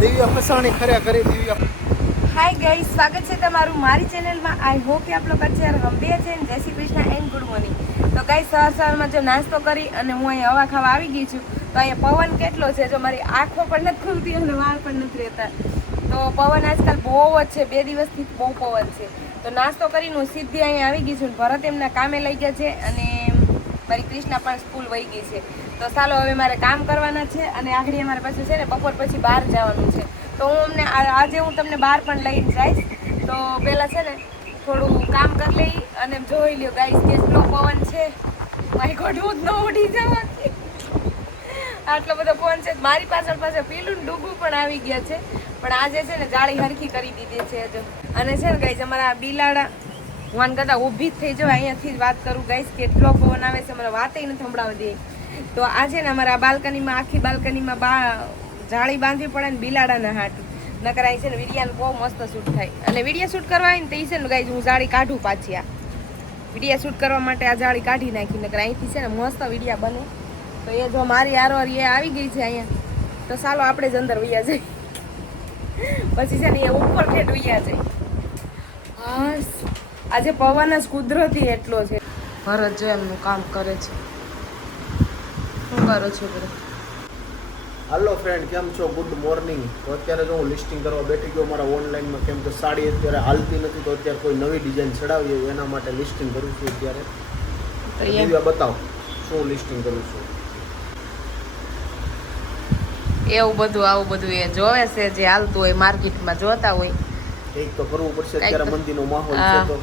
દિવ્યા ફસાણી ખરેખર Divya. Hi guys, સ્વાગત છે તમારું મારી ચેનલમાં. આઈ હોપ કે આપ લોકો અત્યારે હંભે છે. જય Shri Krishna and good morning. તો ગાઈસ, સવારમાં જો નાસ્તો કરી અને હું અહીંયા હવા ખાવા આવી ગઈ છું. તો અહીંયા પવન કેટલો છે, જો મારી આંખો પણ નથી ખુલતી અને વાળ પણ નથી રહેતા. તો પવન આજકાલ બહુ જ છે, 2 દિવસથી બહુ પવન છે. તો નાસ્તો કરીને હું સીધી અહીંયા આવી ગઈ છું. ભરત એમના કામે લઈ ગયા છે અને મારી કૃષ્ણા પણ સ્કૂલ વહી ગઈ છે. તો ચાલો હવે મારે કામ કરવાના છે અને આગળ અમારે પાછું છે ને બપોર પછી બહાર જવાનું છે. તો આજે હું તમને બહાર પણ લઈને જઈશ. તો પહેલાં છે ને થોડું કામ કરી લઈ અને જોઈ લ્યો ગાઈસ કેટલો પવન છે. મારી ગોઠ હું જ ન ઉડી જવા, આટલો બધો પવન છે. મારી પાછળ પીલું ડૂબું પણ આવી ગયા છે, પણ આજે છે ને જાળી હરખી કરી દીધી છે હજુ. અને છે ને ગાઈસ અમારા બિલાડા વાન કરતા ઊભી જ થઈ જાવ, અહીંયાથી જ વાત કરું ગાઈસ કેટલો પવન આવે છે, મને વાતે નથી સંભળાવી દે. તો આ છે ને અમારા બાલ્કનીમાં આખી બાલ્કનીમાં જાળી બાંધવી પડે ને બિલાડાના હાથ નકર અહીં છે ને વિડીયાને બહુ મસ્ત શૂટ થાય. એટલે વિડીયા શૂટ કરવા હોય ને તો છે ને ગાઈસ હું જાળી કાઢું પાછી. આ વિડીયા શૂટ કરવા માટે આ જાળી કાઢી નાખી, નકર અહીંથી છે ને મસ્ત વિડીયા બને. તો એ જો મારી આરોર એ આવી ગઈ છે અહીંયા, તો ચાલો આપણે જ અંદર વૈયા જઈએ. પછી છે ને એ ઉપર ઠેઠ વૈયા જાય. બસ આજે પવન જ કુદરતી એટલો છે. ભરત જો એમનું કામ કરે છે. શું કરો છો બધું? હાલો ફ્રેન્ડ, કેમ છો? Good morning. તો અત્યારે જો હું લિસ્ટિંગ કરવા બેઠી ગયો મારા ઓનલાઈનમાં, કેમ કે સાડી અત્યારે હાલતી નથી, તો અત્યારે કોઈ નવી ડિઝાઇન ચડાવીએ એના માટે લિસ્ટિંગ કરું છું અત્યારે. દિવ્યા બતાવો શું લિસ્ટિંગ કરું છું. એવું બધું આવું બધું એ જોવે છે, જે હાલતું હોય માર્કેટમાં જોતા હોય. એક તો કરવું પડશે, અત્યારે મંદીનો માહોલ છે.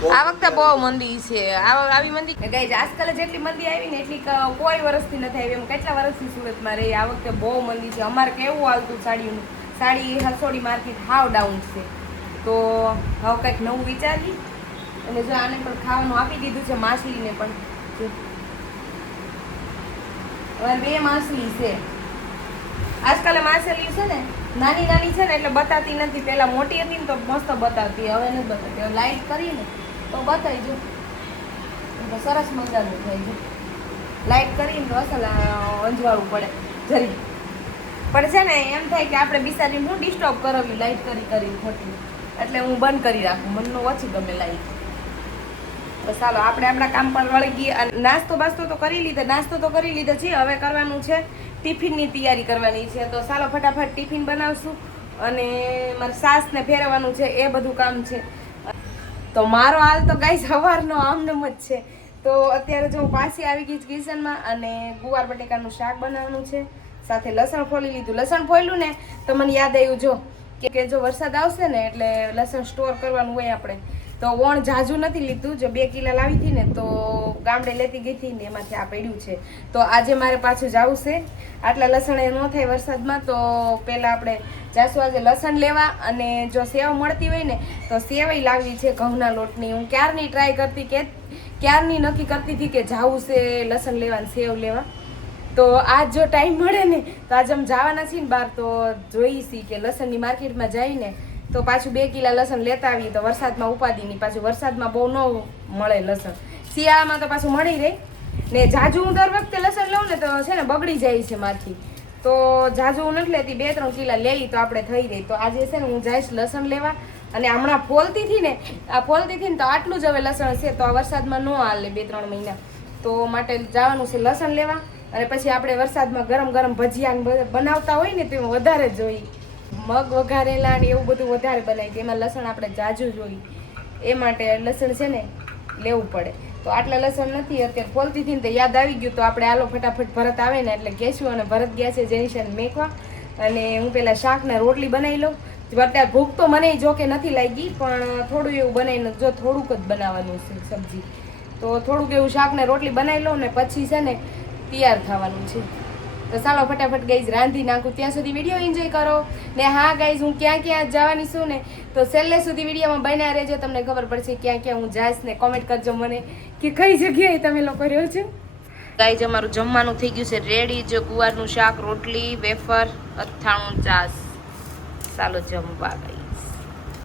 તો આ વખતે બહુ મંદી છે. આવી મંદી ગાઈસ આજકાલ જેટલી મંદી આવી ને એટલી કોઈ વર્ષથી નથી આવી. એમ કેટલા વર્ષથી સુરતમાં રહી, આ વખતે બહુ મંદી છે. અમારે કેવું હાલતું સાડીનું, સાડી હરસોડી માર્કેટ હાવ ડાઉન છે. તો હવે કંઈક નવું વિચારી અને જો આને પણ ખાવાનું આપી દીધું છે, માછલીને પણ. હવે 2 માછલી છે. આજકાલ માછલી છે ને નાની નાની છે ને એટલે બતાતી નથી. પેલા મોટી હતી ને તો મસ્ત બતાવતી, હવે નથી બતાવતી. હવે લાઈટ કરીને તો બતાવી જો, તો સરસ મજાનું થાય છે. લાઈટ કરીને તો અસલ અંજવાળવું પડે જરી. પણ છે ને એમ થાય કે આપણે બિચારીને હું ડિસ્ટર્બ કરાવી લાઈટ કરીને ખોટી, એટલે હું બંધ કરી રાખું. મનનું ઓછી ગમે લાઈટ. તો ચાલો આપણે આપણા કામ પર વળી ગઈએ. અને નાસ્તો તો કરી લીધો છે. હવે કરવાનું છે ટિફિનની તૈયારી કરવાની છે. તો ચાલો ફટાફટ ટિફિન બનાવશું અને મારે સાસને ફેરવવાનું છે, એ બધું કામ છે. તો મારો હાલ તો ગાઈસ સવારનો આમનમ જ છે. તો અત્યારે જો હું પાછી આવી ગઈ કિચનમાં અને ગુવાર બટેકાનું શાક બનાવવાનું છે. સાથે લસણ ફોલી લીધું. લસણ ફોલ્યું ને તો મને યાદ આવ્યું જો કે જો વરસાદ આવશે ને એટલે લસણ સ્ટોર કરવાનું હોય આપણે. તો વણ જાજુ નથી લીધું, જો 2 કિલા લાવી હતી ને તો ગામડે લેતી ગઈ હતી ને એમાંથી આ પડ્યું છે. તો આજે મારે પાછું જવું છે. આટલા લસણ એ ન થાય વરસાદમાં, તો પહેલાં આપણે જાશું આજે લસણ લેવા. અને જો સેવ મળતી હોય ને તો સેવઈ લાવવી છે ઘઉંના લોટની. હું ક્યારની નક્કી કરતી હતી કે જાવું છે લસણ લેવા અને સેવ લેવા. તો આજ જો ટાઈમ મળે ને તો આજે અમે જવાના છીએ ને બહાર, તો જોઈશી કે લસણની માર્કેટમાં જઈને તો પાછું 2 કિલા લસણ લેતા આવીએ. તો વરસાદમાં ઉપાદી નહીં, પાછું વરસાદમાં બહુ ન મળે લસણ. શિયાળામાં તો પાછું મળી રહે ને. જાજુ હું દર વખતે લસણ લઉં ને તો છે ને બગડી જાય છે મારથી. તો જાજુ હું નથી લેતી, 2-3 કિલા લેવી તો આપણે થઈ રહી. તો આજે છે ને હું જઈશ લસણ લેવા. અને હમણાં ફોલતી હતી ને તો આટલું જ હવે લસણ છે. તો આ વરસાદમાં ન હાલે 2-3 મહિના. તો માટે જવાનું છે લસણ લેવા. અને પછી આપણે વરસાદમાં ગરમ ગરમ ભજીયા બનાવતા હોય ને તો એમાં વધારે જોઈએ. મગ વઘારેલા ને એવું બધું વધારે બનાવી, તેમાં લસણ આપણે જાજુ જોઈએ. એ માટે લસણ છે ને લેવું પડે. તો આટલા લસણ નથી અત્યારે ફોલતી હતી ને તો યાદ આવી ગયું. તો આપણે આલો ફટાફટ ભરત આવે ને એટલે કહેશું. અને ભરત ગયા છે જેનિશન મેકવા. અને હું પહેલાં શાકને રોટલી બનાવી લઉં. અત્યારે ભૂખ તો મને જો કે નથી લાગી, પણ થોડું એવું બનાવીને જો થોડુંક જ બનાવવાનું છે સબ્જી. તો થોડુંક એવું શાકને રોટલી બનાવી લઉં ને પછી છે ને તૈયાર થવાનું છે. તો ચાલો ફટાફટ ગાઈઝ રાંધી નાખું. ત્યાં સુધી વિડીયો એન્જોય કરો. ને હા ગાઈઝ, હું ક્યાં જવાની છું ને તો છેલ્લે સુધી વિડીયોમાં બન્યા રહેજો, તમને ખબર પડશે ક્યાં હું જઈશ. ને કોમેન્ટ કરજો મને કે કઈ જગ્યાએ તમે લોકો રહ્યો છો. ગાઈઝ અમારું જમવાનું થઈ ગયું છે રેડી. જો ગુવારનું શાક, રોટલી, વેફર, અથાણું, છાશ. ચાલો જમવા ગાઈઝ.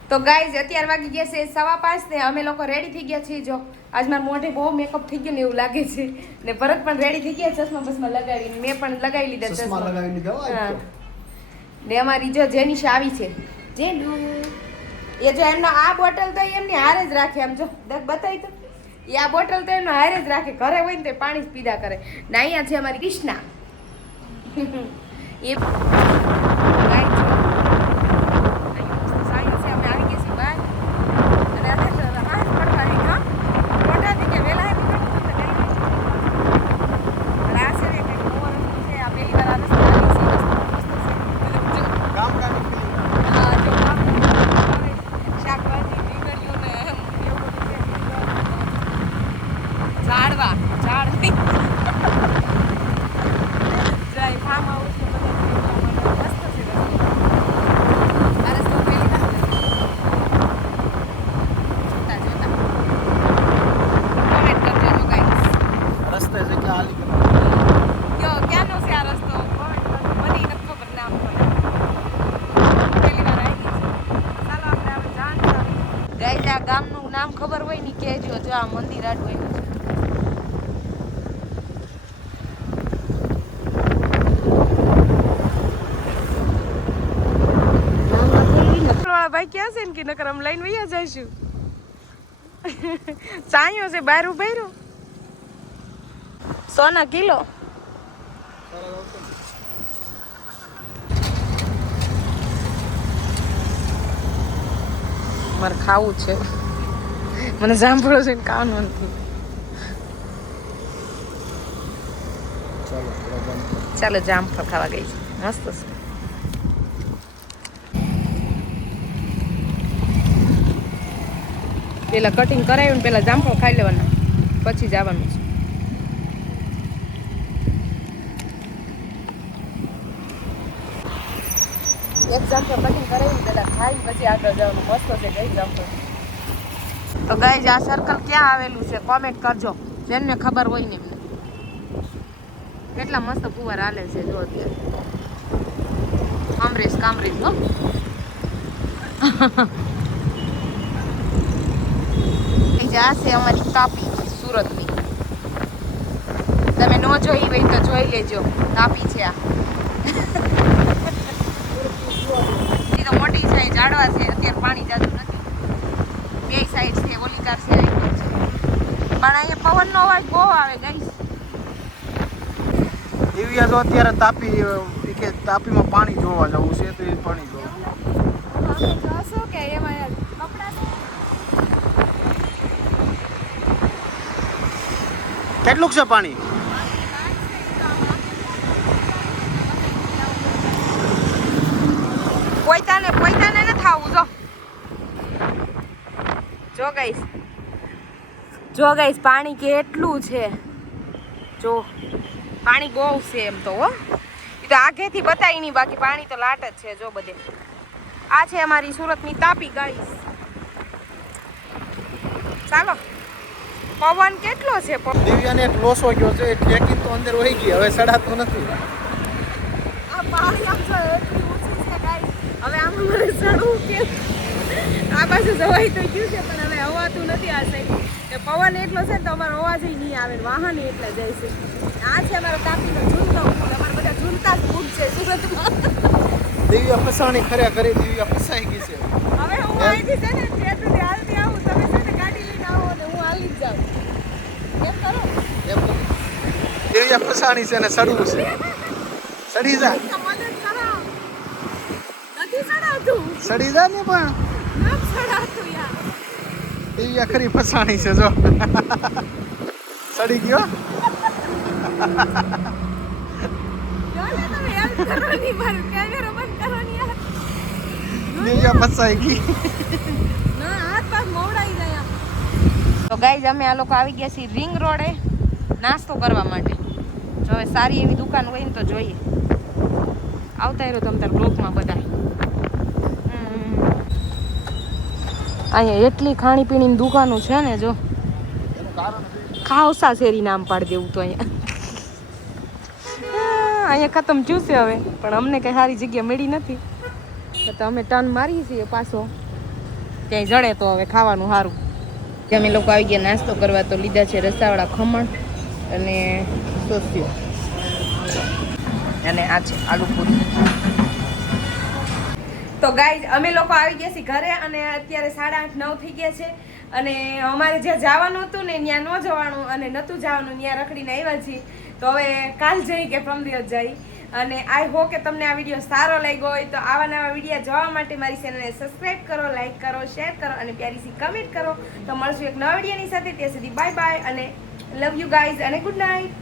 તો ગાઈઝ અત્યારે વાગી ગયા છે 5:15 ને અમે લોકો રેડી થઈ ગયા છીએ. જો આજ મારા મોઢે બહુ મેકઅપ થઈ ગયું ને એવું લાગે છે. ને ભરત પણ રેડી થઈ ગયા, ચશ્મા લગાવીને. મેં પણ લગાવી લીધા ચશ્મા. ને અમારી જો જેની આવી છે જેનું એ જો એમનો આ બોટલ તો એમની હારે જ રાખે આમ જો બતાવી તો એ આ બોટલ તો એમનો હારે જ રાખે ઘરે હોય ને તો પાણી જ પીધા કરે ને અહીંયા છે અમારી કૃષ્ણા એ ગામનું નામ ખબર હોય ને કહેજો જો આ મંદિર આડું ભાઈ ક્યાં છે ને કે નકર અમે લઈને વૈયા જઈશું ચાયો છે બહાર ઉભેરો સોના કિલો મારે ખાવું છે મને જાંભળો છે ને ખાવાનું નથી ચાલો જામફળ ખાવા ગઈ છે મસ્ત છે પેલા કટિંગ કરાવ્યું ને પેલા જામફળ ખાઈ લેવાના પછી જવાનું છે એક જામફળ કટિંગ કરાવ્યું પેલા ખાઈ પછી આગળ જવાનું મસ્ત છે ગઈ જામફળ તો ગાઈઝ આ સર્કલ ક્યાં આવેલું છે કોમેન્ટ કરજો જેને ખબર હોય ને એમને કેટલા મસ્ત ફુવાર હાલે છે જો અત્યારે કામરેજ હો આ છે અમારી તાપી સુરતની તમે ન જોઈ હોય તો જોઈ લેજો તાપી છે આ એ તો મોટી છે ઝાડવા છે અત્યારે પાણી જાજુ નથી બે સાઈડ છે ઓલી કાર છે પણ અહીંયા પવનનો અવાજ બહુ આવે ગાઈસ એવી તો અત્યારે તાપીમાં પાણી જોવા જવું છે તો એ પાણી જોવા જોશો કે એમાં કપડા કેટલું છે પાણી પોઈતાને ન થાવું જો ગાઈસ પાણી કેટલું છે જો પાણી બહુ છે એમ તો હો એ તો આગેથી બતાવી નહીં બાકી પાણી તો લાટ જ છે જો બધે આ છે અમારી સુરતની તાપી ગાઈસ ચાલો પવન કેટલો છે દિવ્યાને એક લોસો ગયો છે ઠેકી તો અંદર વહી ગઈ હવે સડાતો નથી આ પાણી આમ જો એટલી ઊંચી છે ગાઈસ હવે આમ મારે ચડવું કે આ બાજુ જવાય તો ગયું છે પણ હવે હવાતું નથી આ સાઈડ કે પવન એટલો છે ને તો અમારો અવાજ નહીં આવે વાહન એટલા જાય છે આ છે અમારો તાપીનો ઝૂલતો અમારા બધા ઝૂલતા જ ભૂખ છે સુરતમાં દિવ્યા ફસાણી ખર્યા કરી દિવ્યા ફસાઈ ગઈ છે હવે હું અહીંથી છે ને ત્યાં સુધી હાલતી આવું તમે છે ને ગાડી લઈને આવો ને હું હાલી જ જાઉં એમ કરો દિવ્યા ફસાણી છે ને સડવું છે સડી જા મદદ કરો નથી સડાતું સડી જા ને પણ નથી સડાતું યાર દિવ્યા ખરી ફસાણી છે જો સડી ગયો તો ગાઈઝ અમે આ લોકો આવી ગયા છીએ રિંગ રોડે નાસ્તો કરવા માટે જો હવે સારી એવી દુકાન હોય ને તો જોઈએ આવતા રહ્યો તમ તાર બ્લોકમાં બધા અહીંયા એટલી ખાણીપીણીની દુકાનો છે ને જો ખાવસા શેરી નામ પાડી દેવું તો અહીંયા ખતમ થયું છે હવે પણ અમને કઈ સારી જગ્યા મળી નથી તો અમે ટર્ન મારીએ છીએ પાછો ક્યાંય જડે તો હવે ખાવાનું સારું અમે લોકો આવી ગયા નાસ્તો કરવા તો લીધા છે રસાવાળા ખમણ અને સોસ્યો અને આ છે આલુ પૂરી તો ગાઈઝ અમે લોકો આવી ગયા છીએ ઘરે અને અત્યારે 8:30-9 થઈ ગયા છે અને અમારે જ્યાં જવાનું હતું ને ત્યાં ન જવાનું અને નહોતું જવાનું ત્યાં રખડીને આવ્યા છીએ તો હવે કાલ જઈ કે પરમ દિવસ જઈ અને આઈ હોપ કે તમને આ વિડીયો સારો લાગ્યો હોય તો આવા નવા વિડીયો જોવા માટે મારી ચેનલને સબસ્ક્રાઇબ કરો, લાઈક કરો, શેર કરો અને પ્યારી સી કમેન્ટ કરો. તો મળશું એક નવા વિડીયોની સાથે. ત્યાં સુધી બાય બાય અને લવ યુ ગાઈઝ અને ગુડ નાઇટ.